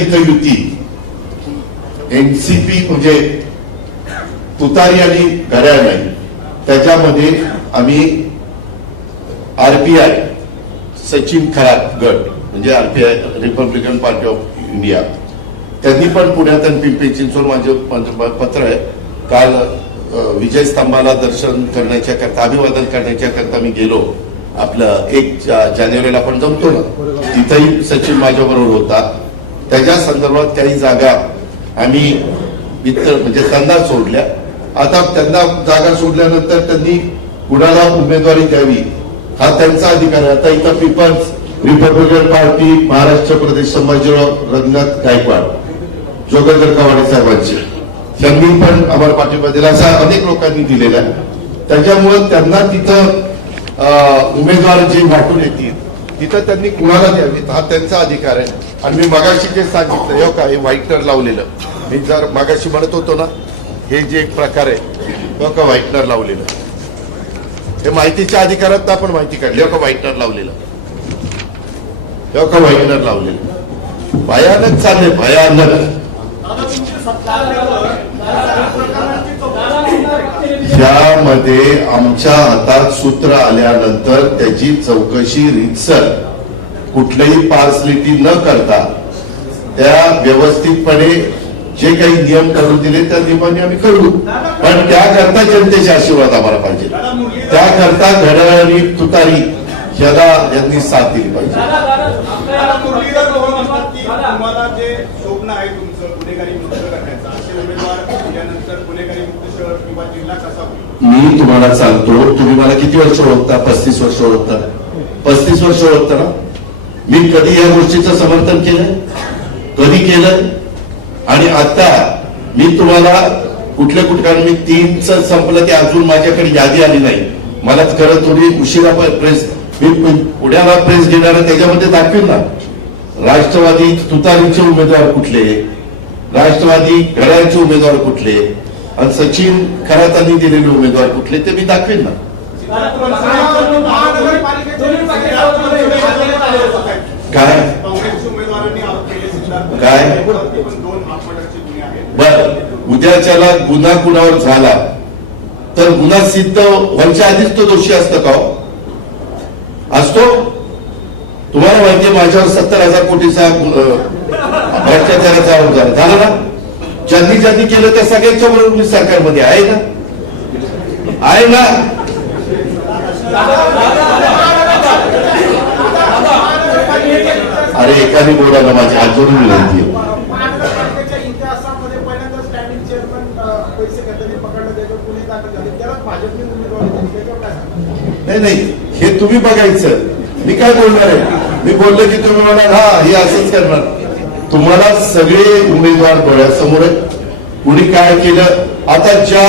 इथं युती एनसीपी म्हणजे तुतारी आणि घड्याळ नाही, त्याच्यामध्ये आम्ही आरपीआय सचिन खरात गट म्हणजे RPI Republican party of India त्यांनी पण पुण्यात आणि पिंपरी चिंचवड माझं पत्र आहे. काल विजय स्तंभाला दर्शन करण्याच्या करता अभिवादन करण्याच्या करता मी गेलो. आपलं 1 जानेवारीला आपण जमतो ना, तिथंही सचिन माझ्याबरोबर होता. त्याच्या संदर्भात काही जागा आम्ही म्हणजे त्यांना सोडल्या. आता त्यांना जागा सोडल्यानंतर त्यांनी कुणाला उमेदवारी द्यावी हा त्यांचा अधिकार आहे. आता इथं पीपल्स रिपब्लिकन पार्टी महाराष्ट्र प्रदेश संभाजीराव रंगनाथ गायकवाड जोगेंद्र कवाडे साहेबांचे त्यांनी पण आम्हाला पाठिंबा दिला, असा अनेक लोकांनी दिलेला आहे. त्याच्यामुळे त्यांना तिथं उमेदवार जे वाटून येतील तिथं त्यांनी कुणाला द्यावीत हा त्यांचा अधिकार आहे. आणि मी मगाशी जे सांगितलं हो का, हे व्हाईटनर लावलेलं, मी जर मगाशी म्हणत होतो ना, हे जे एक प्रकार आहे हो का व्हाईटनर लावलेलं, हे माहितीच्या अधिकारात आपण माहिती काढली हो का व्हाईटनर लावलेलं, हो का व्हाईटनर लावलेलं. भयानक चालले, भयानक. ज्यामध्ये आमच्या हातात सूत्र आल्यानंतर त्याची चौकशी रीतसर कुठलीही पार्सलिटी न करता त्या व्यवस्थितपणे जे काही नियम करून दिले त्या नियमाने आम्ही करू. पण त्याकरता जनतेचे आशीर्वाद आम्हाला पाहिजे, त्याकरता घड्याळ आणि तुतारी याला यांनी साथ दिली पाहिजे. तुम्हाला जे स्वप्न आहे तुमचं गुन्हेगारी मुक्त करण्याचं, असे उमेदवार यानंतर गुन्हेगारी मुक्त शहर किंवा जिल्हा कसा होईल? मी तुम्हाला सांगतो, तुम्ही मला किती वर्ष ओळखता? 35 वर्ष ओळखता. 35 वर्ष ओळखता ना. मी कधी या गोष्टीचं समर्थन केलं? कधी केलं? आणि आता मी तुम्हाला कुठल्या कारण मी 3चं संपलं की अजून माझ्याकडे यादी आली नाही. मला खरं थोडी उशिरा प्रेस, मी पुण्याला प्रेस घेणार आहे त्याच्यामध्ये दाखवेल ना राष्ट्रवादी तुतारीचे उमेदवार कुठले, राष्ट्रवादी घड्याळचे उमेदवार कुठले आणि सचिन खरातांनी दिलेले उमेदवार कुठले ते मी दाखवेन ना. काय काय बर, उद्याच्याला गुन्हा कुणावर झाला तर गुन्हा सिद्ध व्हायच्या आधीच तो दोषी असतो का? असतो. तुम्हाला माहितीये माझ्यावर 70,000 कोटीचा भ्रष्टाचाराचा आरोप झाला ना. ज्यांनी केलं त्या सगळ्यांच्या बरोबर मी सरकारमध्ये आहे ना, आहे ना. अरे एकाने बोलायला माझी हात जोडून विनंती आहे. नाही, हे तुम्ही बघायचं. मी काय बोलणार आहे? मी बोललो की तुम्ही म्हणाल हा हे असंच करणार. तुम्हाला सगळे उमेदवार डोळ्यासमोर आहेत. कुणी काय केलं? आता ज्या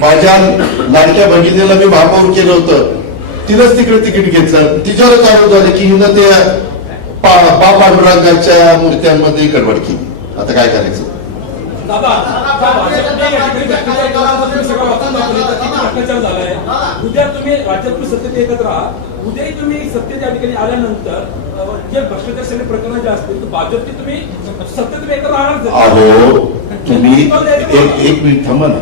माझ्या लाडक्या भगिनीला मी महापौर केलं होतं तिनंच तिकडे तिकीट घेतलं, तिच्यावरच आरोप झाले की हिनं त्या पांडुरंगाच्या मूर्त्यांमध्ये गडबड केली. आता काय करायचं? उद्या तुम्ही राज्यातून सत्तेत एकत्र आहात. उद्याही तुम्ही सत्तेच्या ठिकाणी आल्यानंतर जे भ्रष्टाचार सगळे प्रकरण जे असतील भाजपचे तुम्ही सत्तेत एकत्र राहणार. अहो तुम्ही एक मिनिट थांबा ना.